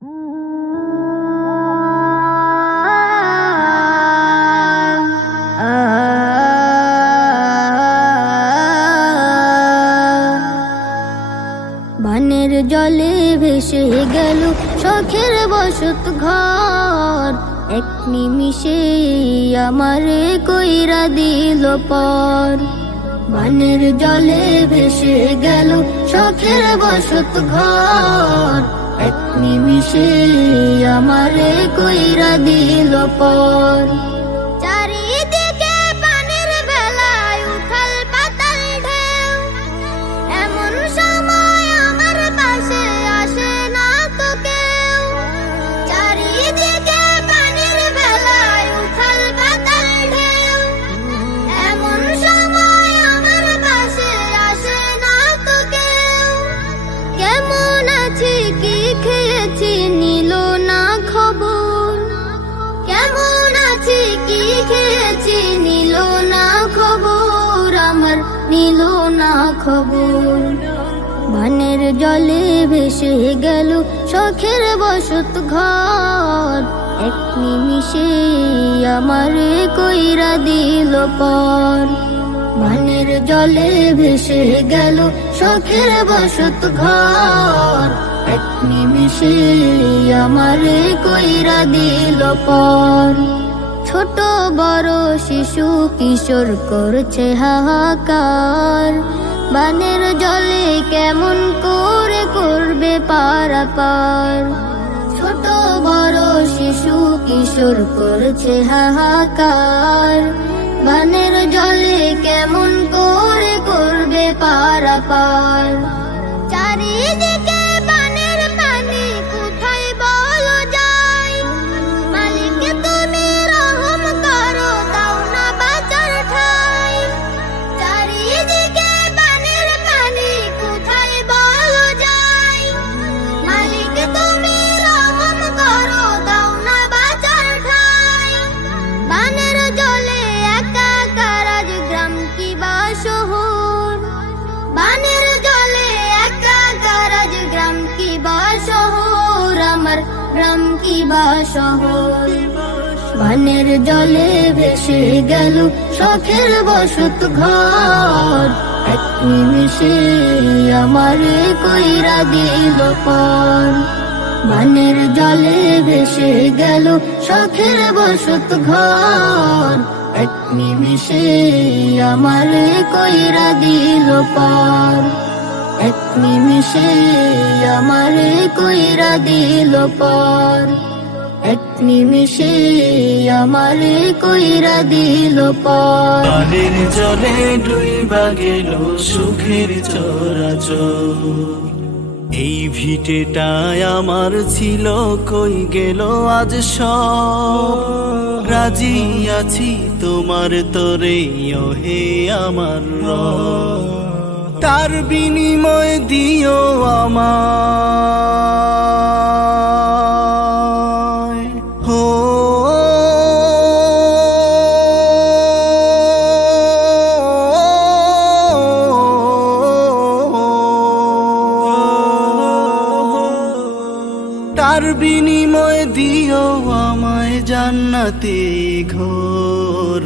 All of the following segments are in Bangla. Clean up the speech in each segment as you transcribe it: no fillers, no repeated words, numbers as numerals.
বানের জলে ভেসে গেল শখের বসত ঘর, এক নিমিষে আমারে কইরা দিল পর। বানের জলে ভেসে গেল শখের বসত ঘর, এক নিমিষে আমারে কইরা দিল পর। চারিদিকে পানির ভেলায় উথাল পাতাল ঢেউ, এমন সময় আমার পাশে আসে না তো কেউ। চারিদিকে পানির ভেলায় উথাল পাতাল ঢেউ, এমন সময় আমার পাশে আসে না তো কেউ। কেমন আছি কি খেয়েছি নিল না খবর, কেমন আছি কি খেয়েছি নিল না খবর, আমার নিল না খবর। বানের জলে ভেসে গেল শখের বসত ঘর, এক নিমিষে আমারে কইরা দিল পর। বানের জলে ভেসে গেল শখের বসত ঘর, এক নিমিষে আমারে কইরা দিল পর। ছোট বড় শিশু কিশোর করছে হাহাকার, বানের জলে কেমন করে করবে পারাপার। ছোট বড় শিশু কিশোর করছে হাহাকার, বানের জলে কেমন করে করবে পারাপার। চারিদিকে বানের পানি কোথায় বলো যায়, মালিক তুমি রহম করো দাও না বাঁচার ঠাই। চারিদিকে বানের পানি কোথায় বলো যায়, মালিক তুমি রহম করো দাও না বাঁচার ঠাই। বানের জলে একাকার আজ গ্রাম কি বা শহর, বানের জলে একাকার আজ গ্রাম কি বা শহর, আমার গ্রাম কি বা শহর। বানের জলে ভেসে গেল শখের বসত ঘর, এক নিমিষে আমারে কইরা দিল পর। বানের জলে ভেসে গেল শখের বসত ঘর, এক নিমিষে আমারে কইরা দিল পর। এক নিমিষে আমারে কইরা দিল পর, এক নিমিষে আমারে কইরা দিল পর। বানের জলে ডুইবা গেল সুখের চরাচর, এই ভিটেটায় আমার ছিল কই গেল আজ সব। রাজি আছি তোমার তরে হে আমার রব, তার বিনিময় দিও আমায়। হো তার বিনিময় দিও আমায় জান্নাতে ঘর।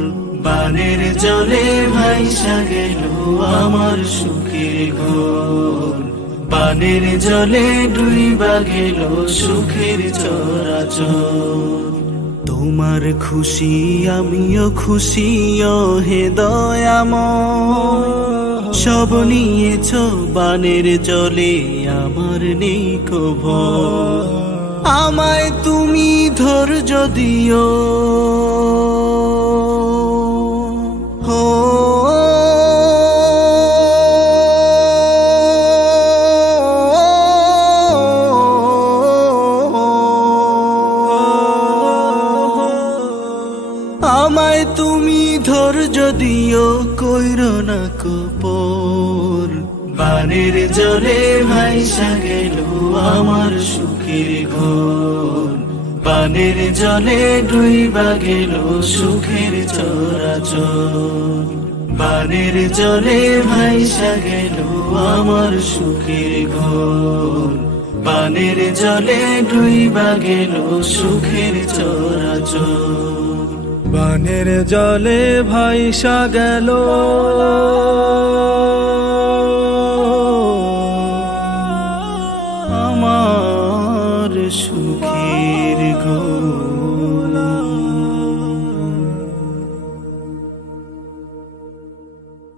বানের জলে ভাইসা গেল আমার সুখের ঘর, বানের জলে ডুইবা গেল সুখের চরাচর। তোমার খুশি আমিও খুশি ও হে দয়াময়, সব নিয়েছ বানের জলে আমার নেই কো ভয়। আমায় তুমি ধৈর্য দিও, হো আমায় তুমি ধৈর্য দিও, কইরো না কপর। বানের জলে ভাইসা গেল আমার সুখের ঘর, বানের জলে ডুইবা গেল সুখের চরাচর। বানের জলে ভাইসা গেল আমার সুখের ঘর, বানের জলে ডুইবা গেল সুখের চরাচর। বানের জলে ভাইসা গেল আমার সুখের ঘর।